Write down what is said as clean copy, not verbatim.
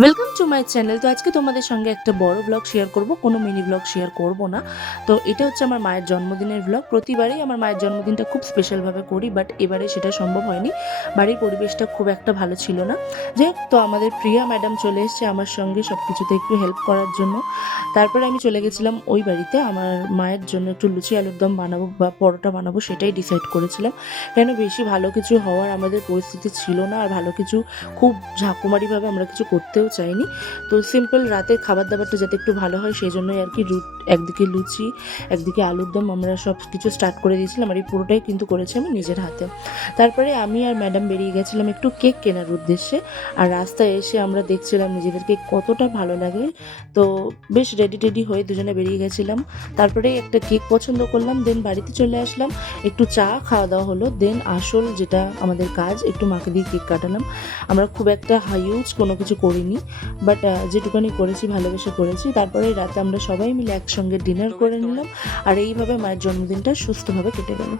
Welcome to my channel. তো আজকে তোমাদের সঙ্গে একটা বড় ব্লগ শেয়ার করব, কোনো মিনি ব্লগ শেয়ার করব না। তো এটা হচ্ছে আমার মায়ের জন্মদিনের ব্লগ। প্রতিবারই আমার মায়ের জন্মদিনটা খুব স্পেশালভাবে করি, বাট এবারে সেটা সম্ভব হয়নি। বাড়ির পরিবেশটা খুব একটা ভালো ছিল না। যাই হোক, তো আমাদের প্রিয়া ম্যাডাম চলে এসেছে আমার সঙ্গে সব কিছুতে একটু হেল্প করার জন্য। তারপরে আমি চলে গেছিলাম ওই বাড়িতে আমার মায়ের জন্য একটু লুচি আলুর দম বানাবো বা পরোটা বানাবো, সেটাই ডিসাইড করেছিলাম। কেন বেশি ভালো কিছু হওয়ার আমাদের পরিস্থিতি ছিল না, আর ভালো কিছু খুব ঝাঁকুমারিভাবে আমরা কিছু করতেও চাইনি। তো সিম্পল রাতের খাবার দাবারটা যাতে একটু ভালো হয় সেই জন্যই আর কি একদিকে লুচি একদিকে আলুর দম আমরা সব কিছু স্টার্ট করে দিয়েছিলাম, আর এই পুরোটাই কিন্তু করেছি আমি নিজের হাতে। তারপরে আমি আর ম্যাডাম বেরিয়ে গেছিলাম একটু কেক কেনার উদ্দেশ্যে। আর রাস্তায় এসে আমরা দেখছিলাম নিজেদেরকে কতটা ভালো লাগে। তো বেশ রেডি টেডি হয়ে দুজনে বেরিয়ে গেছিলাম। তারপরে একটা কেক পছন্দ করলাম, দেন বাড়িতে চলে আসলাম। একটু চা খাওয়া দাওয়া হলো, দেন আসল যেটা আমাদের কাজ, একটু মাকে দিয়ে কেক কাটালাম। আমরা খুব একটা হিউজ কোনো কিছু করিনি, বাট যেটুকানি করেছি ভালোবেসে করেছি। তারপরে রাতে আমরা সবাই মিলে একসঙ্গে ডিনার করে নিলাম, আর এইভাবে মায়ের জন্মদিনটা সুস্থভাবে কেটে গেল।